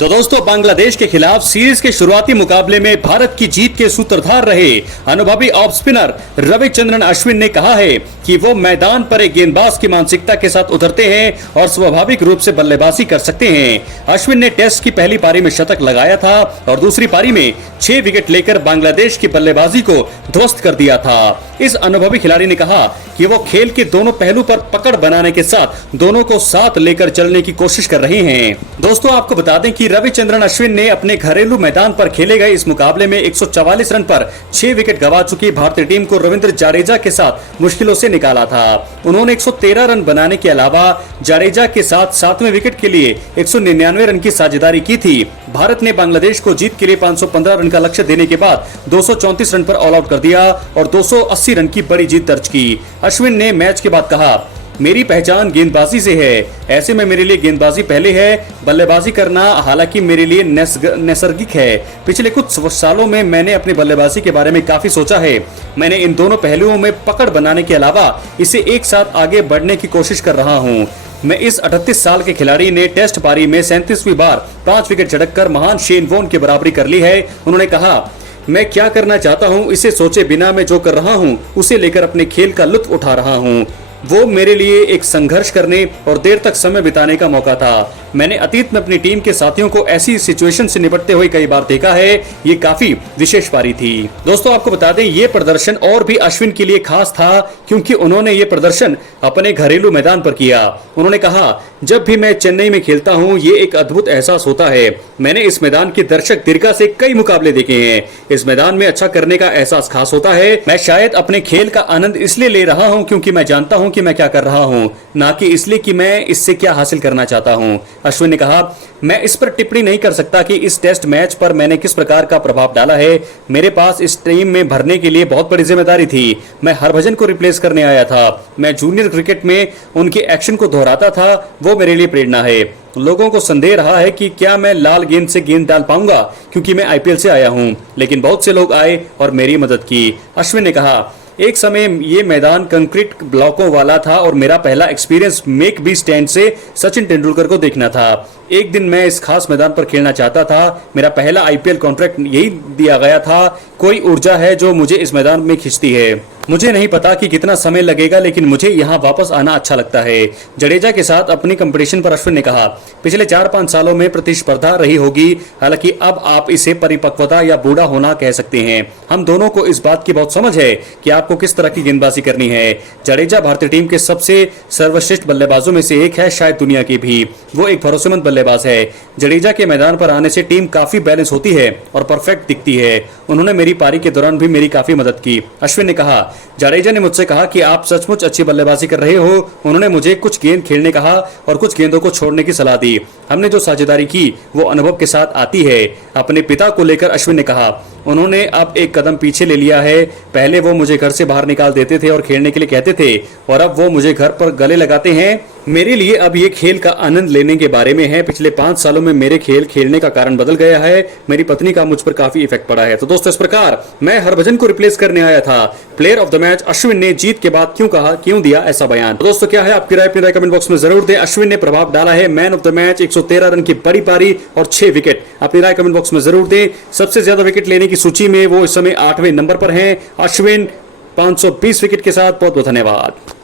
तो दोस्तों, बांग्लादेश के खिलाफ सीरीज के शुरुआती मुकाबले में भारत की जीत के सूत्रधार रहे अनुभवी ऑफ स्पिनर रविचंद्रन अश्विन ने कहा है कि वो मैदान पर एक गेंदबाज की मानसिकता के साथ उतरते हैं और स्वाभाविक रूप से बल्लेबाजी कर सकते हैं। अश्विन ने टेस्ट की पहली पारी में शतक लगाया था और दूसरी पारी में 6 विकेट लेकर बांग्लादेश की बल्लेबाजी को ध्वस्त कर दिया था। इस अनुभवी खिलाड़ी ने कहा कि वो खेल के दोनों पहलू पर पकड़ बनाने के साथ दोनों को साथ लेकर चलने की कोशिश कर रहे हैं। दोस्तों, आपको बता दें कि रविचंद्रन अश्विन ने अपने घरेलू मैदान पर खेले गए इस मुकाबले में 144 रन पर 6 विकेट गंवा चुकी भारतीय टीम को रविंद्र जडेजा के साथ मुश्किलों से निकाला था। उन्होंने 113 रन बनाने के अलावा जडेजा के साथ 7वें विकेट के लिए 199 रन की साझेदारी की थी। भारत ने बांग्लादेश को जीत के लिए 515 रन का लक्ष्य देने के बाद 234 रन पर ऑल आउट कर दिया और 280 रन की बड़ी जीत दर्ज की। अश्विन ने मैच के बाद कहा, मेरी पहचान गेंदबाजी से है, ऐसे में मेरे लिए गेंदबाजी पहले है, बल्लेबाजी करना हालांकि मेरे लिए नैसर्गिक है। पिछले कुछ सालों में मैंने अपनी बल्लेबाजी के बारे में काफी सोचा है। मैंने इन दोनों पहलुओं में पकड़ बनाने के अलावा इसे एक साथ आगे बढ़ने की कोशिश कर रहा हूँ। मैं इस 38 साल के खिलाड़ी ने टेस्ट पारी में 37वीं बार 5 विकेट झटककर महान शेन वॉर्न की बराबरी कर ली है। उन्होंने कहा, मैं क्या करना चाहता हूं इसे सोचे बिना मैं जो कर रहा हूं उसे लेकर अपने खेल का लुत्फ उठा रहा हूं। वो मेरे लिए एक संघर्ष करने और देर तक समय बिताने का मौका था। मैंने अतीत में अपनी टीम के साथियों को ऐसी सिचुएशन से निपटते हुए कई बार देखा है। ये काफी विशेष पारी थी। दोस्तों, आपको बता दें ये प्रदर्शन और भी अश्विन के लिए खास था क्योंकि उन्होंने ये प्रदर्शन अपने घरेलू मैदान पर किया। उन्होंने कहा, जब भी मैं चेन्नई में खेलता हूँ ये एक अद्भुत एहसास होता है। मैंने इस मैदान के दर्शक दीर्घा से कई मुकाबले देखे हैं। इस मैदान में अच्छा करने का एहसास खास होता है। मैं शायद अपने खेल का आनंद इसलिए ले रहा हूँ क्योंकि मैं जानता हूँ कि मैं क्या कर रहा हूँ, ना कि इसलिए कि मैं इससे क्या हासिल करना चाहता हूँ। अश्विन ने कहा, मैं इस पर टिप्पणी नहीं कर सकता कि इस टेस्ट मैच पर मैंने किस प्रकार का प्रभाव डाला है। मेरे पास इस टीम में भरने के लिए बहुत बड़ी जिम्मेदारी थी। मैं हरभजन को रिप्लेस करने आया था। मैं जूनियर क्रिकेट में उनके एक्शन को दोहराता था। वो मेरे लिए प्रेरणा है। लोगों को संदेह रहा है कि क्या मैं लाल गेंद से गेंद डाल पाऊंगा क्योंकि मैं आईपीएल से आया हूं, लेकिन बहुत से लोग आए और मेरी मदद की। अश्विन ने कहा, एक समय ये मैदान कंक्रीट ब्लॉकों वाला था और मेरा पहला एक्सपीरियंस मेक बी स्टैंड से सचिन तेंदुलकर को देखना था। एक दिन मैं इस खास मैदान पर खेलना चाहता था। मेरा पहला आईपीएल कॉन्ट्रैक्ट यही दिया गया था। कोई ऊर्जा है जो मुझे इस मैदान में खींचती है। मुझे नहीं पता कि कितना समय लगेगा, लेकिन मुझे यहाँ वापस आना अच्छा लगता है। जडेजा के साथ अपनी कंपटीशन पर अश्विन ने कहा, पिछले 4-5 सालों में प्रतिस्पर्धा रही होगी, हालांकि अब आप इसे परिपक्वता या बूढ़ा होना कह सकते हैं। हम दोनों को इस बात की बहुत समझ है कि आपको किस तरह की गेंदबाजी करनी है। जडेजा भारतीय टीम के सबसे सर्वश्रेष्ठ बल्लेबाजों में से एक है, शायद दुनिया की भी। वो एक भरोसेमंद बल्लेबाज है। जडेजा के मैदान पर आने से टीम काफी बैलेंस होती है और परफेक्ट दिखती है। उन्होंने मेरी पारी के दौरान भी मेरी काफी मदद की। अश्विन ने कहा, जडेजा ने मुझसे कहा कि आप सचमुच अच्छी बल्लेबाजी कर रहे हो। उन्होंने मुझे कुछ गेंद खेलने कहा और कुछ गेंदों को छोड़ने की सलाह दी। हमने जो साझेदारी की वो अनुभव के साथ आती है। अपने पिता को लेकर अश्विन ने कहा, उन्होंने अब एक कदम पीछे ले लिया है। पहले वो मुझे घर से बाहर निकाल देते थे और खेलने के लिए कहते थे, और अब वो मुझे घर पर गले लगाते हैं। मेरे लिए अब ये खेल का आनंद लेने के बारे में है। पिछले 5 सालों में मेरे खेल खेलने का कारण बदल गया है। मेरी पत्नी का मुझ पर काफी इफेक्ट पड़ा है। तो दोस्तों, इस प्रकार मैं हरभजन को रिप्लेस करने आया था। Player of the match Ashwin ने जीत के बाद क्यों दिया ऐसा बयान। तो दोस्तों, क्या है आपकी राय? अपनी राय कमेंट बॉक्स में जरूर दें। अश्विन ने प्रभाव डाला है। Man of the match, 113 run की बड़ी पारी और 6 विकेट। अपनी राय कमेंट बॉक्स में जरूर दें। सबसे ज्यादा विकेट लेने की सूची में वो इस समय 8वें नंबर पर हैं। अश्विन 520 विकेट के साथ। बहुत बहुत धन्यवाद।